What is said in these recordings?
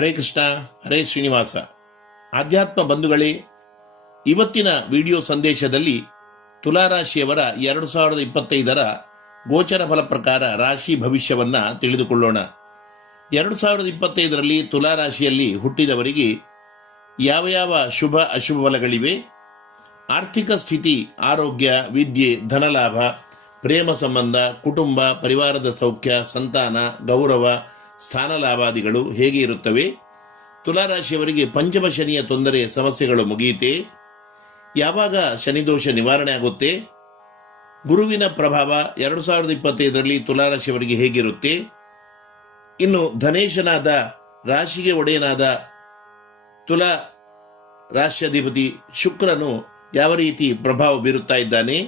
ಹರೇ ಕೃಷ್ಣ, ಹರೇ ಶ್ರೀನಿವಾಸ. ಆಧ್ಯಾತ್ಮ ಬಂಧುಗಳೇ, ಇವತ್ತಿನ ವಿಡಿಯೋ ಸಂದೇಶದಲ್ಲಿ ತುಲಾರಾಶಿಯವರ ಎರಡು ಸಾವಿರದ ಇಪ್ಪತ್ತೈದರ ಗೋಚರ ಫಲ ಪ್ರಕಾರ ರಾಶಿ ಭವಿಷ್ಯವನ್ನ ತಿಳಿದುಕೊಳ್ಳೋಣ. ಎರಡು ಸಾವಿರದ ಇಪ್ಪತ್ತೈದರಲ್ಲಿ ತುಲಾರಾಶಿಯಲ್ಲಿ ಹುಟ್ಟಿದವರಿಗೆ ಯಾವ ಯಾವ ಶುಭ, ಅಶುಭ ಫಲಗಳಿವೆ? ಆರ್ಥಿಕ ಸ್ಥಿತಿ, ಆರೋಗ್ಯ, ವಿದ್ಯೆ, ಧನಲಾಭ, ಪ್ರೇಮ ಸಂಬಂಧ, ಕುಟುಂಬ, ಪರಿವಾರದ ಸೌಖ್ಯ, ಸಂತಾನ, ಗೌರವ ಸ್ಥಾನ ಲಾಭಾದಿಗಳು ಹೇಗೆ ಇರುತ್ತವೆ? ತುಲಾರಾಶಿಯವರಿಗೆ ಪಂಚಮ ಶನಿಯ ತೊಂದರೆ ಸಮಸ್ಯೆಗಳು ಮುಗಿಯಿತೆ ಯಾವಾಗ ಶನಿದೋಷ ನಿವಾರಣೆ ಆಗುತ್ತೆ? ಗುರುವಿನ ಪ್ರಭಾವ ಎರಡು ಸಾವಿರದ ಇಪ್ಪತ್ತೈದರಲ್ಲಿ ತುಲಾರಾಶಿಯವರಿಗೆ ಹೇಗಿರುತ್ತೆ? ಇನ್ನು ಧನೇಶನಾದ ರಾಶಿಗೆ ಒಡೆಯನಾದ ತುಲಾ ರಾಶ್ಯಾಧಿಪತಿ ಶುಕ್ರನು ಯಾವ ರೀತಿ ಪ್ರಭಾವ ಬೀರುತ್ತಾ ಇದ್ದಾನೆ?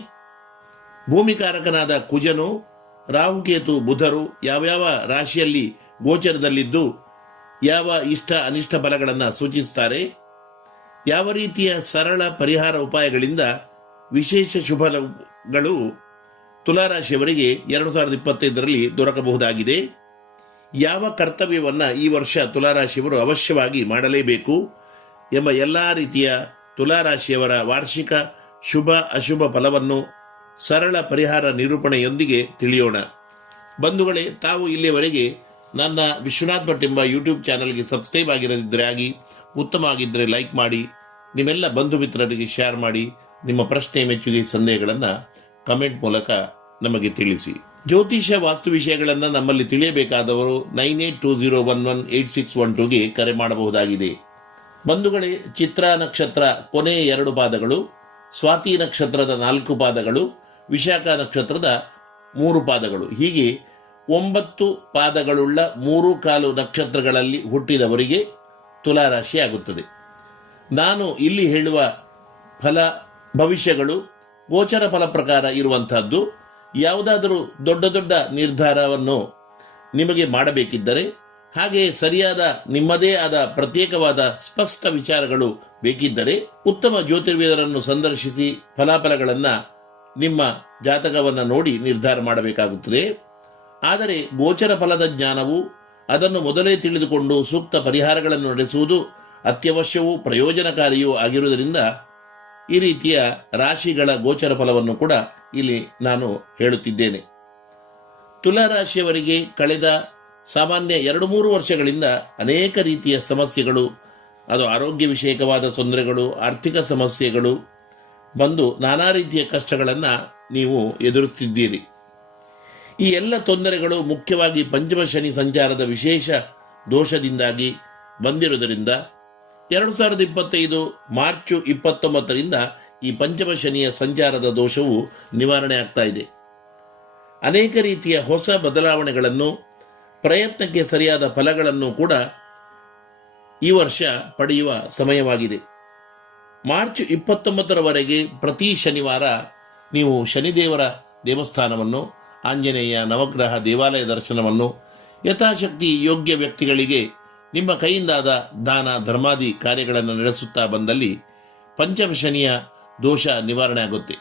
ಭೂಮಿಕಾರಕನಾದ ಕುಜನು, ರಾಹುಕೇತು, ಬುಧರು ಯಾವ್ಯಾವ ರಾಶಿಯಲ್ಲಿ ಗೋಚರದಲ್ಲಿದ್ದು ಯಾವ ಇಷ್ಟ ಅನಿಷ್ಟ ಬಲಗಳನ್ನು ಸೂಚಿಸುತ್ತಾರೆ? ಯಾವ ರೀತಿಯ ಸರಳ ಪರಿಹಾರ ಉಪಾಯಗಳಿಂದ ವಿಶೇಷ ಶುಭಗಳು ತುಲಾರಾಶಿಯವರಿಗೆ ಎರಡು ಸಾವಿರದ ಇಪ್ಪತ್ತೈದರಲ್ಲಿ ದೊರಕಬಹುದಾಗಿದೆ? ಯಾವ ಕರ್ತವ್ಯವನ್ನು ಈ ವರ್ಷ ತುಲಾರಾಶಿಯವರು ಅವಶ್ಯವಾಗಿ ಮಾಡಲೇಬೇಕು ಎಂಬ ಎಲ್ಲ ರೀತಿಯ ತುಲಾರಾಶಿಯವರ ವಾರ್ಷಿಕ ಶುಭ ಅಶುಭ ಫಲವನ್ನು ಸರಳ ಪರಿಹಾರ ನಿರೂಪಣೆಯೊಂದಿಗೆ ತಿಳಿಯೋಣ. ಬಂಧುಗಳೇ, ತಾವು ಇಲ್ಲಿಯವರೆಗೆ ನನ್ನ ವಿಶ್ವನಾಥ್ ಭಟ್ ಎಂಬ ಯೂಟ್ಯೂಬ್ ಚಾನಲ್ಗೆ ಸಬ್ಸ್ಕ್ರೈಬ್ ಆಗಿರದಿದ್ದರೆ ಆಗಿ ಉತ್ತಮ ಆಗಿದ್ದರೆ ಲೈಕ್ ಮಾಡಿ, ನಿಮ್ಮೆಲ್ಲ ಬಂಧು ಮಿತ್ರರಿಗೆ ಶೇರ್ ಮಾಡಿ, ನಿಮ್ಮ ಪ್ರಶ್ನೆ ಮೆಚ್ಚುಗೆ ಸಂದೇಹಗಳನ್ನು ಕಮೆಂಟ್ ಮೂಲಕ ನಮಗೆ ತಿಳಿಸಿ. ಜ್ಯೋತಿಷ ವಾಸ್ತು ವಿಷಯಗಳನ್ನು ನಮ್ಮಲ್ಲಿ ತಿಳಿಯಬೇಕಾದವರು nine eight two zero one one eight six one ಟೂಗೆ ಕರೆ ಮಾಡಬಹುದಾಗಿದೆ. ಬಂಧುಗಳೇ, ಚಿತ್ರ ನಕ್ಷತ್ರ ಕೊನೆಯ ಎರಡು ಪಾದಗಳು, ಸ್ವಾತಿ ನಕ್ಷತ್ರದ ನಾಲ್ಕು ಪಾದಗಳು, ವಿಶಾಖ ನಕ್ಷತ್ರದ ಮೂರು ಪಾದಗಳು. ಹೀಗೆ ಒಂಬತ್ತು ಪಾದಗಳುಳ್ಳ ಮೂರು ಕಾಲು ನಕ್ಷತ್ರಗಳಲ್ಲಿ ಹುಟ್ಟಿದವರಿಗೆ ತುಲಾರಾಶಿ ಆಗುತ್ತದೆ ನಾನು ಇಲ್ಲಿ ಹೇಳುವ ಫಲ ಭವಿಷ್ಯಗಳು, ಗೋಚರ ಫಲ ಪ್ರಕಾರ ಇರುವಂತಹದ್ದು ಯಾವುದಾದರೂ ದೊಡ್ಡ ದೊಡ್ಡ ನಿರ್ಧಾರವನ್ನು ನಿಮಗೆ ಮಾಡಬೇಕಿದ್ದರೆ, ಹಾಗೆ ಸರಿಯಾದ ನಿಮ್ಮದೇ ಆದ ಪ್ರತ್ಯೇಕವಾದ ಸ್ಪಷ್ಟ ವಿಚಾರಗಳು ಬೇಕಿದ್ದರೆ, ಉತ್ತಮ ಜ್ಯೋತಿರ್ವೇದರನ್ನು ಸಂದರ್ಶಿಸಿ ಫಲಾಫಲಗಳನ್ನು ನಿಮ್ಮ ಜಾತಕವನ್ನು ನೋಡಿ ನಿರ್ಧಾರ ಮಾಡಬೇಕಾಗುತ್ತದೆ. ಆದರೆ ಗೋಚರ ಫಲದ ಜ್ಞಾನವು ಅದನ್ನು ಮೊದಲೇ ತಿಳಿದುಕೊಂಡು ಸೂಕ್ತ ಪರಿಹಾರಗಳನ್ನು ನಡೆಸುವುದು ಅತ್ಯವಶ್ಯವೂ ಪ್ರಯೋಜನಕಾರಿಯೂ ಆಗಿರುವುದರಿಂದ ಈ ರೀತಿಯ ರಾಶಿಗಳ ಗೋಚರ ಫಲವನ್ನು ಕೂಡ ಇಲ್ಲಿ ನಾನು ಹೇಳುತ್ತಿದ್ದೇನೆ. ತುಲಾರಾಶಿಯವರಿಗೆ ಕಳೆದ ಸಾಮಾನ್ಯ ಎರಡು ಮೂರು ವರ್ಷಗಳಿಂದ ಅನೇಕ ರೀತಿಯ ಸಮಸ್ಯೆಗಳು, ಅದು ಆರೋಗ್ಯ ವಿಷಯಕವಾದ ತೊಂದರೆಗಳು, ಆರ್ಥಿಕ ಸಮಸ್ಯೆಗಳು, ಬಂದು ನಾನಾ ರೀತಿಯ ಕಷ್ಟಗಳನ್ನು ನೀವು ಎದುರಿಸುತ್ತಿದ್ದೀರಿ. ಈ ಎಲ್ಲ ತೊಂದರೆಗಳು ಮುಖ್ಯವಾಗಿ ಪಂಚಮ ಶನಿ ಸಂಚಾರದ ವಿಶೇಷ ದೋಷದಿಂದಾಗಿ ಬಂದಿರುವುದರಿಂದ ಎರಡು ಸಾವಿರದ ಇಪ್ಪತ್ತೈದು ಮಾರ್ಚು ಇಪ್ಪತ್ತೊಂಬತ್ತರಿಂದ ಈ ಪಂಚಮ ಶನಿಯ ಸಂಚಾರದ ದೋಷವು ನಿವಾರಣೆ ಆಗ್ತಾ ಇದೆ. ಅನೇಕ ರೀತಿಯ ಹೊಸ ಬದಲಾವಣೆಗಳನ್ನು, ಪ್ರಯತ್ನಕ್ಕೆ ಸರಿಯಾದ ಫಲಗಳನ್ನು ಕೂಡ ಈ ವರ್ಷ ಪಡೆಯುವ ಸಮಯವಾಗಿದೆ. ಮಾರ್ಚ್ ಇಪ್ಪತ್ತೊಂಬತ್ತರವರೆಗೆ ಪ್ರತಿ ಶನಿವಾರ ನೀವು ಶನಿದೇವರ ದೇವಸ್ಥಾನವನ್ನು ಆಂಜನೇಯ ನವಗ್ರಹ ದೇವಾಲಯ ದರ್ಶನವನ್ನು ಯಥಾಶಕ್ತಿ ಯೋಗ್ಯ ವ್ಯಕ್ತಿಗಳಿಗೆ ನಿಮ್ಮ ಕೈಯಿಂದಾದ ದಾನ ಧರ್ಮಾದಿ ಕಾರ್ಯಗಳನ್ನು ನಡೆಸುತ್ತಾ ಬಂದಲ್ಲಿ ಪಂಚಮಶನಿಯ ದೋಷ ನಿವಾರಣೆ ಆಗುತ್ತೆ.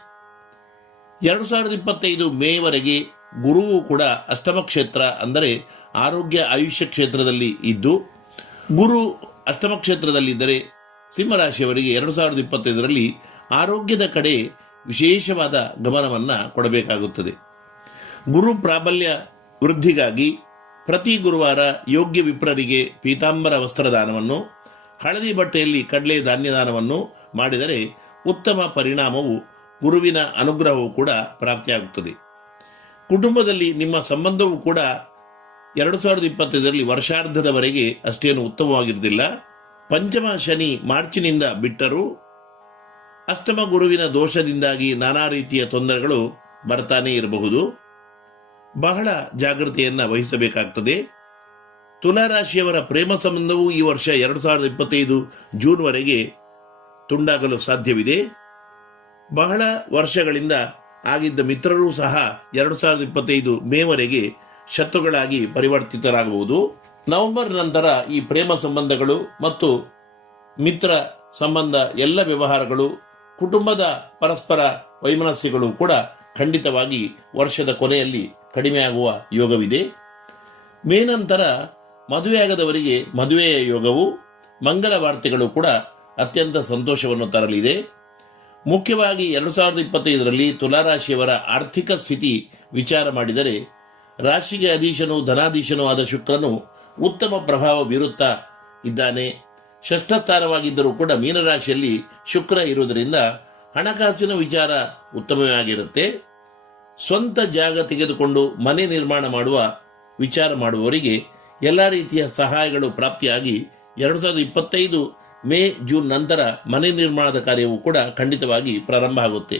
ಎರಡು ಸಾವಿರದ ಇಪ್ಪತ್ತೈದು ಮೇವರೆಗೆ ಗುರುವು ಕೂಡ ಅಷ್ಟಮ ಕ್ಷೇತ್ರ ಅಂದರೆ ಆರೋಗ್ಯ ಆಯುಷ್ಯ ಕ್ಷೇತ್ರದಲ್ಲಿ ಇದ್ದು, ಗುರು ಅಷ್ಟಮ ಕ್ಷೇತ್ರದಲ್ಲಿದ್ದರೆ ಸಿಂಹರಾಶಿಯವರಿಗೆ ಎರಡು ಸಾವಿರದ ಇಪ್ಪತ್ತೈದರಲ್ಲಿ ಆರೋಗ್ಯದ ಕಡೆ ವಿಶೇಷವಾದ ಗಮನವನ್ನು ಕೊಡಬೇಕಾಗುತ್ತದೆ. ಗುರು ಪ್ರಾಬಲ್ಯ ವೃದ್ಧಿಗಾಗಿ ಪ್ರತಿ ಗುರುವಾರ ಯೋಗ್ಯ ವಿಪ್ರರಿಗೆ ಪೀತಾಂಬರ ವಸ್ತ್ರದಾನವನ್ನು, ಹಳದಿ ಬಟ್ಟೆಯಲ್ಲಿ ಕಡಲೆ ಧಾನ್ಯದಾನವನ್ನು ಮಾಡಿದರೆ ಉತ್ತಮ ಪರಿಣಾಮವು ಗುರುವಿನ ಅನುಗ್ರಹವು ಕೂಡ ಪ್ರಾಪ್ತಿಯಾಗುತ್ತದೆ. ಕುಟುಂಬದಲ್ಲಿ ನಿಮ್ಮ ಸಂಬಂಧವೂ ಕೂಡ ಎರಡು ಸಾವಿರದ ಇಪ್ಪತ್ತೈದರಲ್ಲಿ ವರ್ಷಾರ್ಧದವರೆಗೆ ಅಷ್ಟೇನು ಉತ್ತಮವಾಗಿರುವುದಿಲ್ಲ. ಪಂಚಮ ಶನಿ ಮಾರ್ಚಿನಿಂದ ಬಿಟ್ಟರೂ ಅಷ್ಟಮ ಗುರುವಿನ ದೋಷದಿಂದಾಗಿ ನಾನಾ ರೀತಿಯ ತೊಂದರೆಗಳು ಬರ್ತಾನೇ ಇರಬಹುದು. ಬಹಳ ಜಾಗ್ರತೆಯನ್ನ ವಹಿಸಬೇಕಾಗ್ತದೆ. ತುಲಾರಾಶಿಯವರ ಪ್ರೇಮ ಸಂಬಂಧವು ಈ ವರ್ಷ ಎರಡು ಸಾವಿರದ ಇಪ್ಪತ್ತೈದು ಜೂನ್ವರೆಗೆ ತುಂಡಾಗಲು ಸಾಧ್ಯವಿದೆ. ಬಹಳ ವರ್ಷಗಳಿಂದ ಆಗಿದ್ದ ಮಿತ್ರರೂ ಸಹ ಎರಡು ಸಾವಿರದ ಇಪ್ಪತ್ತೈದು ಮೇವರೆಗೆ ಶತ್ರುಗಳಾಗಿ ಪರಿವರ್ತಿತರಾಗಬಹುದು ನವೆಂಬರ್ ನಂತರ ಈ ಪ್ರೇಮ ಸಂಬಂಧಗಳು ಮತ್ತು ಮಿತ್ರ ಸಂಬಂಧ ಎಲ್ಲ ವ್ಯವಹಾರಗಳು, ಕುಟುಂಬದ ಪರಸ್ಪರ ವೈಮನಸ್ಯಗಳು ಕೂಡ ಖಂಡಿತವಾಗಿ ವರ್ಷದ ಕೊನೆಯಲ್ಲಿ ಕಡಿಮೆಯಾಗುವ ಯೋಗವಿದೆ. ಮೇನಂತರ ಮದುವೆಯಾಗದವರಿಗೆ ಮದುವೆಯ ಯೋಗವು ಮಂಗಲ ವಾರ್ತೆಗಳು ಕೂಡ ಅತ್ಯಂತ ಸಂತೋಷವನ್ನು ತರಲಿದೆ. ಮುಖ್ಯವಾಗಿ ಎರಡು ಸಾವಿರದ ಇಪ್ಪತ್ತೈದರಲ್ಲಿ ತುಲಾರಾಶಿಯವರ ಆರ್ಥಿಕ ಸ್ಥಿತಿ ವಿಚಾರ ಮಾಡಿದರೆ ರಾಶಿಗೆ ಅಧೀಶನು ಧನಾಧೀಶನೂ ಆದ ಶುಕ್ರನು ಉತ್ತಮ ಪ್ರಭಾವ ಬೀರುತ್ತಾ ಇದ್ದಾನೆ. ಷಷ್ಠಸ್ಥಾನವಾಗಿದ್ದರೂ ಕೂಡ ಮೀನರಾಶಿಯಲ್ಲಿ ಶುಕ್ರ ಇರುವುದರಿಂದ ಹಣಕಾಸಿನ ವಿಚಾರ ಉತ್ತಮವಾಗಿರುತ್ತೆ. ಸ್ವಂತ ಜಾಗ ತೆಗೆದುಕೊಂಡು ಮನೆ ನಿರ್ಮಾಣ ಮಾಡುವ ವಿಚಾರ ಮಾಡುವವರಿಗೆ ಎಲ್ಲ ರೀತಿಯ ಸಹಾಯಗಳು ಪ್ರಾಪ್ತಿಯಾಗಿ ಎರಡು ಸಾವಿರದ ಇಪ್ಪತ್ತೈದು ಮೇ ಜೂನ್ ನಂತರ ಮನೆ ನಿರ್ಮಾಣದ ಕಾರ್ಯವು ಕೂಡ ಖಂಡಿತವಾಗಿ ಪ್ರಾರಂಭ ಆಗುತ್ತೆ.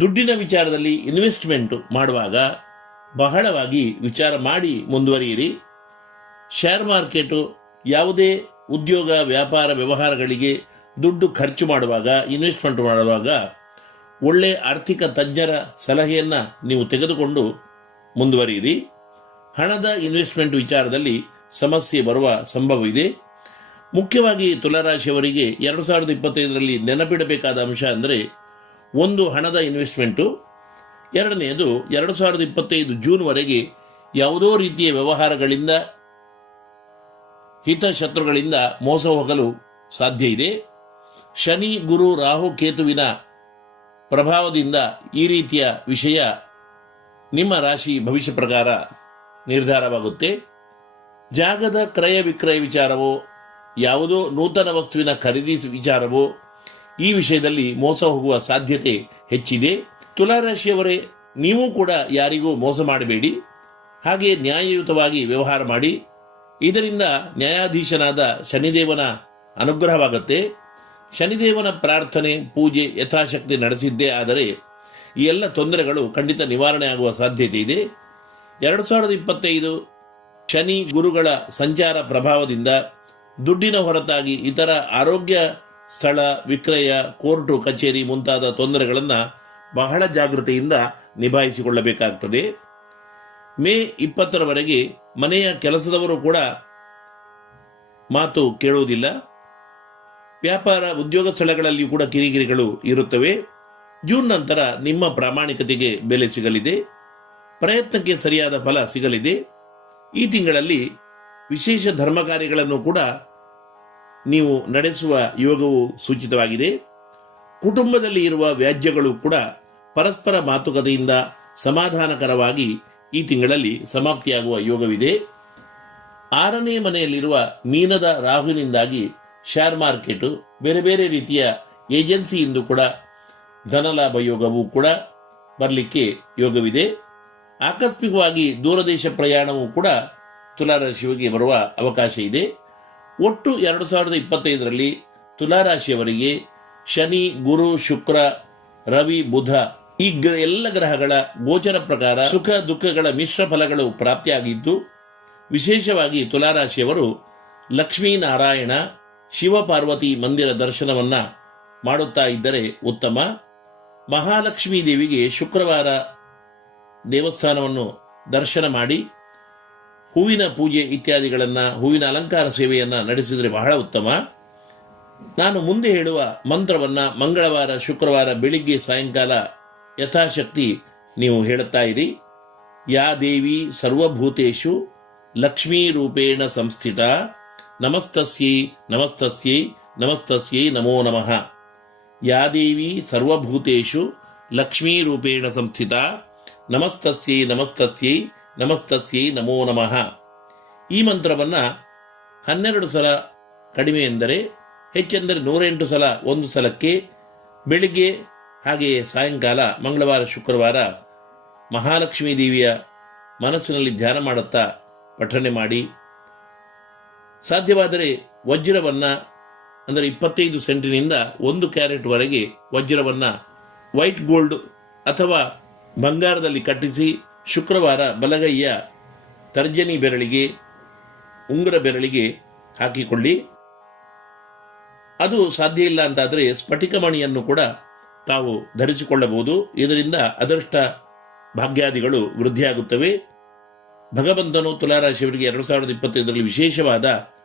ದುಡ್ಡಿನ ವಿಚಾರದಲ್ಲಿ ಇನ್ವೆಸ್ಟ್ಮೆಂಟ್ ಮಾಡುವಾಗ ಬಹಳವಾಗಿ ವಿಚಾರ ಮಾಡಿ ಮುಂದುವರಿಯಿರಿ. ಶೇರ್ ಮಾರ್ಕೆಟು ಯಾವುದೇ ಉದ್ಯೋಗ ವ್ಯಾಪಾರ ವ್ಯವಹಾರಗಳಿಗೆ ದುಡ್ಡು ಖರ್ಚು ಮಾಡುವಾಗ, ಇನ್ವೆಸ್ಟ್ಮೆಂಟ್ ಮಾಡುವಾಗ ಒಳ್ಳೆ ಆರ್ಥಿಕ ತಜ್ಞರ ಸಲಹೆಯನ್ನು ನೀವು ತೆಗೆದುಕೊಂಡು ಮುಂದುವರಿಯಿರಿ. ಹಣದ ಇನ್ವೆಸ್ಟ್ಮೆಂಟ್ ವಿಚಾರದಲ್ಲಿ ಸಮಸ್ಯೆ ಬರುವ ಸಂಭವವಿದೆ ಮುಖ್ಯವಾಗಿ ತುಲಾರಾಶಿಯವರಿಗೆ ಎರಡು ಸಾವಿರದ ಇಪ್ಪತ್ತೈದರಲ್ಲಿ ನೆನಪಿಡಬೇಕಾದ ಅಂಶ ಅಂದರೆ ಒಂದು ಹಣದ ಇನ್ವೆಸ್ಟ್ಮೆಂಟು, ಎರಡನೆಯದು ಎರಡು ಸಾವಿರದ ಇಪ್ಪತ್ತೈದು ಜೂನ್ವರೆಗೆ ಯಾವುದೋ ರೀತಿಯ ವ್ಯವಹಾರಗಳಿಂದ ಹಿತಶತ್ರುಗಳಿಂದ ಮೋಸ ಹೋಗಲು ಸಾಧ್ಯ ಇದೆ. ಶನಿ, ಗುರು, ರಾಹು, ಕೇತುವಿನ ಪ್ರಭಾವದಿಂದ ಈ ರೀತಿಯ ವಿಷಯ ನಿಮ್ಮ ರಾಶಿ ಭವಿಷ್ಯ ಪ್ರಕಾರ ನಿರ್ಧಾರವಾಗುತ್ತೆ. ಜಾಗದ ಕ್ರಯ ವಿಕ್ರಯ ವಿಚಾರವೋ, ಯಾವುದೋ ನೂತನ ವಸ್ತುವಿನ ಖರೀದಿ ವಿಚಾರವೋ, ಈ ವಿಷಯದಲ್ಲಿ ಮೋಸ ಹೋಗುವ ಸಾಧ್ಯತೆ ಹೆಚ್ಚಿದೆ. ತುಲಾರಾಶಿಯವರೇ, ನೀವು ಕೂಡ ಯಾರಿಗೂ ಮೋಸ ಮಾಡಬೇಡಿ. ಹಾಗೆ ನ್ಯಾಯಯುತವಾಗಿ ವ್ಯವಹಾರ ಮಾಡಿ. ಇದರಿಂದ ನ್ಯಾಯಾಧೀಶನಾದ ಶನಿದೇವನ ಅನುಗ್ರಹವಾಗುತ್ತೆ. ಶನಿದೇವನ ಪ್ರಾರ್ಥನೆ, ಪೂಜೆ, ಯಥಾಶಕ್ತಿ ನಡೆಸಿದ್ದೇ ಆದರೆ ಈ ಎಲ್ಲ ತೊಂದರೆಗಳು ಖಂಡಿತ ನಿವಾರಣೆ ಆಗುವ ಸಾಧ್ಯತೆ ಇದೆ. ಎರಡು ಸಾವಿರದ ಇಪ್ಪತ್ತೈದು ಶನಿ ಗುರುಗಳ ಸಂಚಾರ ಪ್ರಭಾವದಿಂದ ದುಡ್ಡಿನ ಹೊರತಾಗಿ ಇತರ ಆರೋಗ್ಯ ಸ್ಥಳ, ವಿಕ್ರಯ, ಕೋರ್ಟು, ಕಚೇರಿ ಮುಂತಾದ ತೊಂದರೆಗಳನ್ನು ಬಹಳ ಜಾಗೃತಿಯಿಂದ ನಿಭಾಯಿಸಿಕೊಳ್ಳಬೇಕಾಗ್ತದೆ. ಮೇ ಇಪ್ಪತ್ತರವರೆಗೆ ಮನೆಯ ಕೆಲಸದವರು ಕೂಡ ಮಾತು ಕೇಳುವುದಿಲ್ಲ. ವ್ಯಾಪಾರ ಉದ್ಯೋಗ ಸ್ಥಳಗಳಲ್ಲಿಯೂ ಕೂಡ ಕಿರಿಕಿರಿಗಳು ಇರುತ್ತವೆ. ಜೂನ್ ನಂತರ ನಿಮ್ಮ ಪ್ರಾಮಾಣಿಕತೆಗೆ ಬೆಲೆ ಸಿಗಲಿದೆ. ಪ್ರಯತ್ನಕ್ಕೆ ಸರಿಯಾದ ಫಲ ಸಿಗಲಿದೆ. ಈ ತಿಂಗಳಲ್ಲಿ ವಿಶೇಷ ಧರ್ಮ ಕಾರ್ಯಗಳನ್ನು ಕೂಡ ನೀವು ನಡೆಸುವ ಯೋಗವು ಸೂಚಿತವಾಗಿದೆ. ಕುಟುಂಬದಲ್ಲಿ ಇರುವ ವ್ಯಾಜ್ಯಗಳು ಕೂಡ ಪರಸ್ಪರ ಮಾತುಕತೆಯಿಂದ ಸಮಾಧಾನಕರವಾಗಿ ಈ ತಿಂಗಳಲ್ಲಿ ಸಮಾಪ್ತಿಯಾಗುವ ಯೋಗವಿದೆ. ಆರನೇ ಮನೆಯಲ್ಲಿರುವ ಮೀನದ ರಾಹುವಿನಿಂದಾಗಿ ಶೇರ್ ಮಾರ್ಕೆಟು ಬೇರೆ ಬೇರೆ ರೀತಿಯ ಏಜೆನ್ಸಿಯಿಂದ ಕೂಡ ಧನಲಾಭ ಯೋಗವೂ ಕೂಡ ಬರಲಿಕ್ಕೆ ಯೋಗವಿದೆ. ಆಕಸ್ಮಿಕವಾಗಿ ದೂರದೇಶ ಪ್ರಯಾಣವೂ ಕೂಡ ತುಲಾರಾಶಿಯವರಿಗೆ ಬರುವ ಅವಕಾಶ ಇದೆ. ಒಟ್ಟು ಎರಡು ಸಾವಿರದ ಇಪ್ಪತ್ತೈದರಲ್ಲಿ ತುಲಾರಾಶಿಯವರಿಗೆ ಶನಿ, ಗುರು, ಶುಕ್ರ, ರವಿ, ಬುಧ ಈ ಎಲ್ಲ ಗ್ರಹಗಳ ಗೋಚರ ಪ್ರಕಾರ ಸುಖ ದುಃಖಗಳ ಮಿಶ್ರ ಫಲಗಳು ಪ್ರಾಪ್ತಿಯಾಗಿದ್ದು, ವಿಶೇಷವಾಗಿ ತುಲಾರಾಶಿಯವರು ಲಕ್ಷ್ಮೀನಾರಾಯಣ ಶಿವಪಾರ್ವತಿ ಮಂದಿರ ದರ್ಶನವನ್ನ ಮಾಡುತ್ತಾ ಇದ್ದರೆ ಉತ್ತಮ. ಮಹಾಲಕ್ಷ್ಮೀ ದೇವಿಗೆ ಶುಕ್ರವಾರ ದೇವಸ್ಥಾನವನ್ನು ದರ್ಶನ ಮಾಡಿ ಹೂವಿನ ಪೂಜೆ ಇತ್ಯಾದಿಗಳನ್ನು, ಹೂವಿನ ಅಲಂಕಾರ ಸೇವೆಯನ್ನು ನಡೆಸಿದರೆ ಬಹಳ ಉತ್ತಮ. ನಾನು ಮುಂದೆ ಹೇಳುವ ಮಂತ್ರವನ್ನು ಮಂಗಳವಾರ, ಶುಕ್ರವಾರ, ಬೆಳಿಗ್ಗೆ, ಸಾಯಂಕಾಲ ಯಥಾಶಕ್ತಿ ನೀವು ಹೇಳುತ್ತಾ ಇರಿ. ಯಾ ದೇವಿ ಸರ್ವಭೂತೇಶು ಲಕ್ಷ್ಮೀ ರೂಪೇಣ ಸಂಸ್ಥಿತ. ನಮಸ್ತಸ್ಯೈ ನಮಸ್ತಸ್ಯೈ ನಮಸ್ತಸ್ಯೈ ನಮೋ ನಮಃ. ಯಾ ದೇವಿ ಸರ್ವಭೂತೇಷು ಲಕ್ಷ್ಮೀ ರೂಪೇಣ ಸಂಸ್ಥಿತ. ನಮಸ್ತಸ್ಯೈ ನಮಸ್ತಸ್ಯೈ ನಮಸ್ತಸ್ಯೈ ನಮೋ ನಮಃ. ಈ ಮಂತ್ರವನ್ನು ಹನ್ನೆರಡು ಸಲ ಕಡಿಮೆ ಎಂದರೆ, ಹೆಚ್ಚೆಂದರೆ ನೂರೆಂಟು ಸಲ ಒಂದು ಸಲಕ್ಕೆ ಬೆಳಿಗ್ಗೆ ಹಾಗೆಯೇ ಸಾಯಂಕಾಲ ಮಂಗಳವಾರ, ಶುಕ್ರವಾರ ಮಹಾಲಕ್ಷ್ಮೀ ದೇವಿಯ ಮನಸ್ಸಿನಲ್ಲಿ ಧ್ಯಾನ ಮಾಡುತ್ತಾ ಪಠನೆ ಮಾಡಿ ಸಾಧ್ಯವಾದರೆ ವಜ್ರವನ್ನ, ಅಂದರೆ ಇಪ್ಪತ್ತೈದು ಸೆಂಟಿನಿಂದ ಒಂದು ಕ್ಯಾರೆಟ್ವರೆಗೆ ವಜ್ರವನ್ನ ವೈಟ್ ಗೋಲ್ಡ್ ಅಥವಾ ಬಂಗಾರದಲ್ಲಿ ಕಟ್ಟಿಸಿ ಶುಕ್ರವಾರ ಬಲಗೈಯ ತರ್ಜನಿ ಬೆರಳಿಗೆ, ಉಂಗುರ ಬೆರಳಿಗೆ ಹಾಕಿಕೊಳ್ಳಿ. ಅದು ಸಾಧ್ಯ ಇಲ್ಲ ಅಂತಾದರೆ ಸ್ಫಟಿಕ ಮಣಿಯನ್ನು ಕೂಡ ತಾವು ಧರಿಸಿಕೊಳ್ಳಬಹುದು. ಇದರಿಂದ ಅದೃಷ್ಟ ಭಾಗ್ಯಾದಿಗಳು ವೃದ್ಧಿಯಾಗುತ್ತವೆ. ಭಗವಂತನು ತುಲಾರಾಶಿಯವರಿಗೆ ಎರಡು ಸಾವಿರದ ಇಪ್ಪತ್ತೈದರಲ್ಲಿ ವಿಶೇಷವಾದ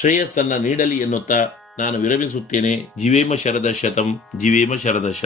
ಶ್ರೇಯಸ್ಸನ್ನ ನೀಡಲಿ ಎನ್ನುತ್ತಾ ನಾನು ವಿರಮಿಸುತ್ತೇನೆ. ಜೀವೇಮ ಶರದ ಶತಂ ಜೀವೇಮ ಶರದ ಶತಂ